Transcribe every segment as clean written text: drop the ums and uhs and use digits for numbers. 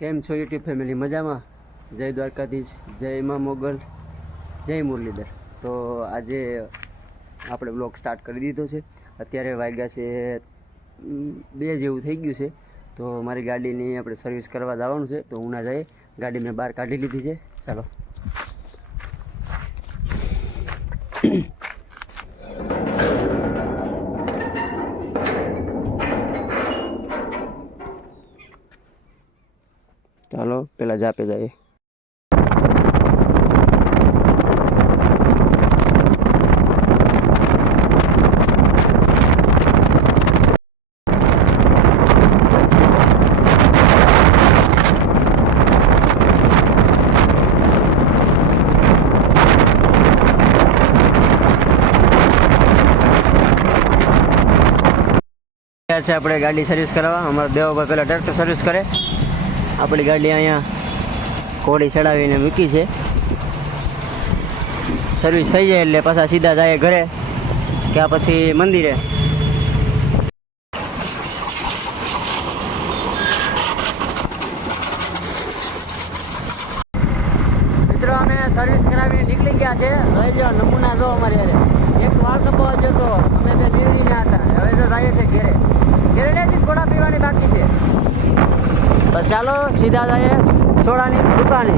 કેમ છો YouTube family? મજામાં? જય દ્વારકાધીશ, જય મા મોગલ, જય મુરલીધર. તો આજે આપણે બ્લોગ સ્ટાર્ટ કરી દીધો છે. અત્યારે વાગ્યા છે 2 જેવું થઈ ગયું છે. તો મારી ગાડીની આપણે સર્વિસ કરવા જવાનું છે. તો હું ના જઈએ, ગાડી મેં બહાર કાઢી લીધી છે. ચાલો. ચાલો પેલા જાપે જઈએ. છે આપણે ગાડી સર્વિસ કરાવવા. અમારા દેવાભાઈ પહેલાં ટ્રેક્ટર સર્વિસ કરે. આપણી ગાડી અહીંયા કોડી ચડાવીને મૂકી છે. સર્વિસ થઈ જાય એટલે પાછા સીધા જાય ઘરે કે પછી મંદિરે. મિત્રો અમે સર્વિસ કરાવીને નીકળી ગયા છે. લઈ જાઓ નમૂના જો અમારે એક વાળ કપાવા જતો અમે બે નીવડીને હતા. હવે તો જાય છે ઘેરે. ઘેરે લેતી સોડા પીવાની બાકી છે. તો ચાલો સીધા જઈએ સોડાની દુકાને.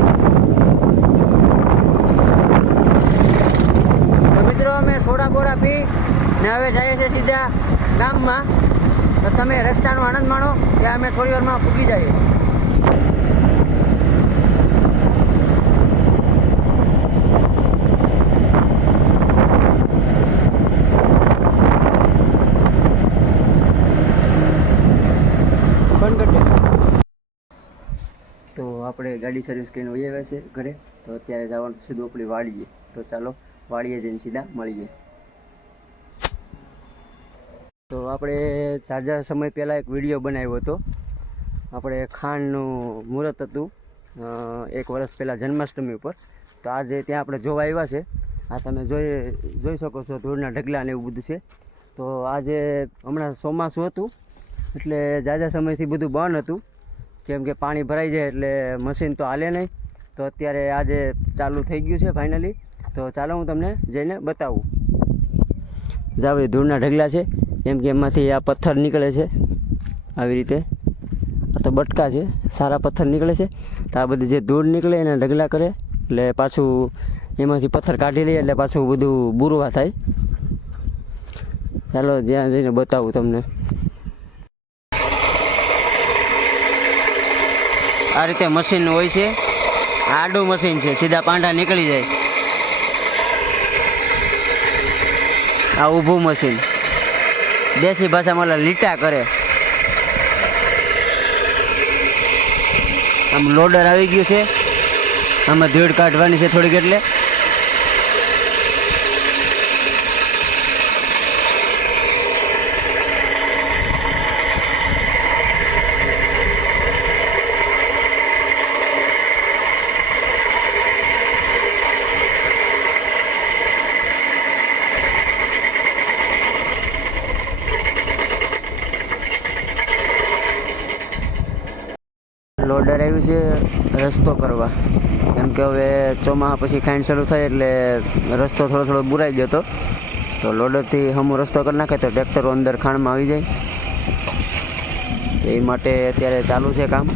તો મિત્રો અમે સોડા બોડા પી ને હવે જઈએ છીએ સીધા ગામમાં. તો તમે રસ્તાનો આનંદ માણો કે અમે થોડી વારમાં પૂગી જઈએ. તો આપણે ગાડી સર્વિસ કરીને વહી આવ્યા છે ઘરે. તો અત્યારે જવાનું સીધું આપણી વાડીએ. તો ચાલો વાડીએ જઈને સીધા મળીએ. તો આપણે ઝાઝા સમય પહેલાં એક વિડીયો બનાવ્યો હતો. આપણે ખાંડનું મુહૂર્ત હતું 1 વર્ષ પહેલાં જન્માષ્ટમી ઉપર. તો આજે ત્યાં આપણે જોવા આવ્યા છે. આ તમે જોઈ શકો છો ધૂળના ઢગલા ને એવું બધું છે. તો આજે હમણાં ચોમાસું હતું એટલે ઝાઝા સમયથી બધું બંધ હતું. કેમ કે પાણી ભરાઈ જાય એટલે મશીન તો હાલે નહીં. તો અત્યારે આજે ચાલુ થઈ ગયું છે ફાઇનલી. તો ચાલો હું તમને જઈને બતાવું. જાવ એ ધૂળના ઢગલા છે. કેમ કે એમાંથી આ પથ્થર નીકળે છે આવી રીતે. આ તો બટકા છે, સારા પથ્થર નીકળે છે. તો આ બધી જે ધૂળ નીકળે એને ઢગલા કરે એટલે પાછું એમાંથી પથ્થર કાઢી લઈએ એટલે પાછું બધું બુરવા થાય. ચાલો જ્યાં જઈને બતાવું તમને. આ રીતે મશીન હોય છે. આડું મશીન છે, સીધા પાંડા નીકળી જાય. આ ઊભું મશીન દેશી ભાષામાં લીટા કરે. આમ લોડર આવી ગયું છે. આમાં ધૂળ કાઢવાની છે થોડીક એટલે. લોડર આવ્યું છે રસ્તો કરવા. કેમ કે હવે ચોમાસા પછી ખાંડ શરૂ થાય એટલે રસ્તો થોડો બુરાઈ જતો. તો લોડરથી હમો રસ્તો કરી નાખે તો ટ્રેક્ટરો અંદર ખાણમાં આવી જાય. એ માટે અત્યારે ચાલુ છે કામ.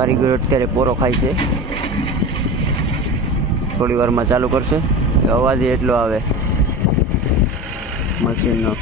કારીગરો અત્યારે પોરો ખાય છે. થોડી વારમાં ચાલુ કરશે. અવાજ એટલો આવે મશીનનો.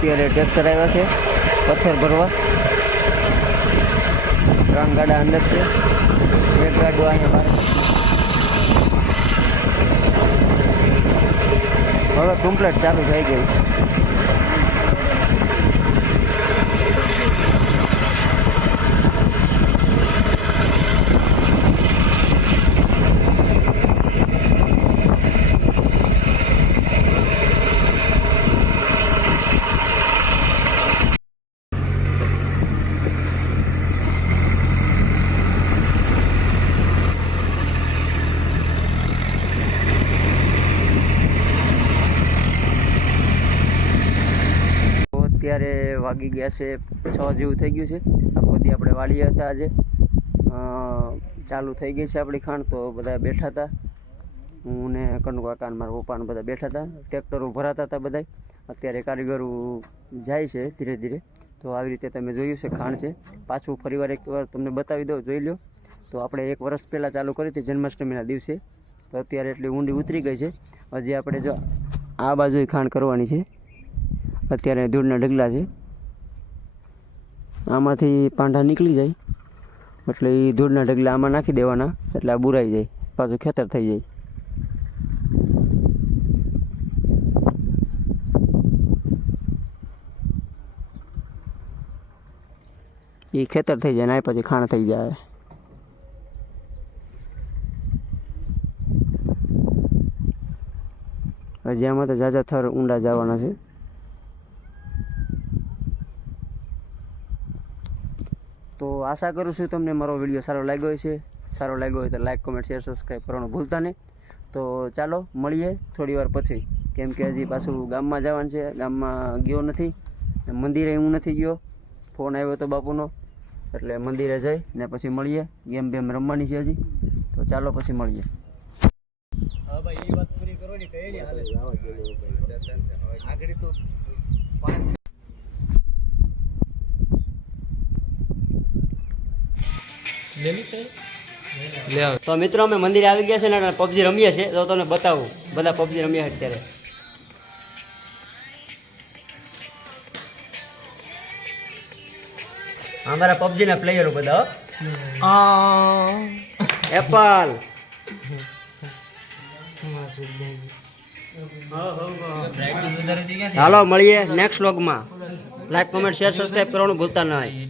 અત્યારે ટ્રેક્ટર આવ્યા છે પથ્થર ભરવા. 3 ગાડા અંદર છે, એક ગાડું અહીંયા બહાર. હવે કમ્પ્લીટ ચાલુ થઈ ગયું. અત્યારે વાગી ગયા છે 6 જેવું થઈ ગયું છે. આખો દી આપણે વાડીએ હતા આજે. ચાલુ થઈ ગઈ છે આપણી ખાણ. તો બધા બેઠા હતા, હું ને કનુ કાકા મારા પપ્પાને બધા બેઠા હતા. ટ્રેક્ટરો ભરાતા હતા બધા. અત્યારે કારીગરો જાય છે ધીરે ધીરે. તો આવી રીતે તમે જોયું છે ખાણ છે. પાછું ફરીવાર એકવાર તમને બતાવી દઉં, જોઈ લો. તો આપણે 1 વર્ષ પહેલાં ચાલુ કરી હતી જન્માષ્ટમીના દિવસે. તો અત્યારે એટલી ઊંડી ઉતરી ગઈ છે. હજી આપણે જો આ બાજુ ખાણ કરવાની છે. અત્યારે ધૂળના ઢગલા છે, આમાંથી પાંડા નીકળી જાય એટલે એ ધૂળના ઢગલા આમાં નાખી દેવાના, એટલે આ બુરાઈ જાય, પાછું ખેતર થઈ જાય. એ ખેતર થઈ જાય ને આ પછી ખાણ થઈ જાય. હજી આમાં તો ઝાઝા થર ઊંડા જવાના છે. તો આશા કરું છું તમને મારો વિડીયો સારો લાગ્યો છે. સારો લાગ્યો હોય તો લાઈક, કોમેન્ટ, શેર, સબસ્ક્રાઈબ કરવાનું ભૂલતા નહીં. તો ચાલો મળીએ થોડી વાર પછી, કેમ કે હજી પાછું ગામમાં જવાનું છે. ગામમાં ગયો નથી, મંદિરે હું નથી ગયો. ફોન આવ્યો હતો બાપુનો, એટલે મંદિરે જઈ ને પછી મળીએ. ગેમ બેમ રમવાની છે હજી. તો ચાલો પછી મળીએ. હા ભાઈ, એ વાત પૂરી કરો ને. કઈ હાલે આગળ તો 5 તો મિત્રો અમે મંદિરે આવી ગયા છે ને પબજી રમીએ છીએ. તો તમને બતાવું, બધા પબજી રમ્યા છે અત્યારે. અમારા પબજી ના પ્લેયરો બધા એપલ. હાલો મળીએ નેક્સ્ટ વ્લોગમાં. લાઈક, કોમેન્ટ, શેર, સબસ્ક્રાઈબ કરવાનું ભૂલતા નહીં.